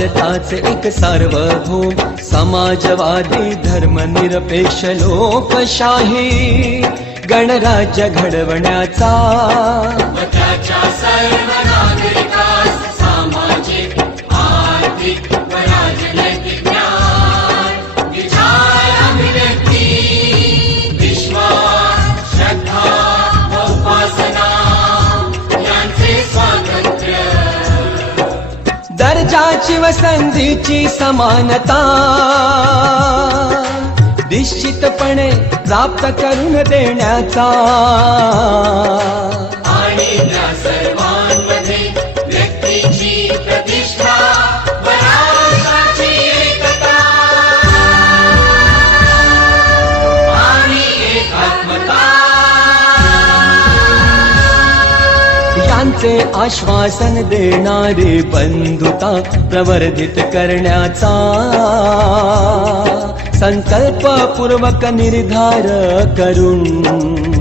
भारताचे एक सार्वभौम समाजवादी धर्मनिरपेक्ष लोकशाही गणराज्य घडवण्याचा व त्याच्या सर्व नागरिकास सामाजिक आर्थिक व राजनैतिक न्याय विचार अभिव्यक्ती विश्वास श्रद्धा व उपासना यांचे स्वातंत्र्य दर्जाची व संधीची समानता निश्चितपणे प्राप्त करून देण्याचा आणि त्या सर्वांमध्ये व्यक्तीची प्रतिष्ठा व राष्ट्राची एकता आणि एकात्मता यांचे आश्वासन देणारी बंधुता प्रवर्धित करण्याचा संकल्पपूर्वक निर्धार करून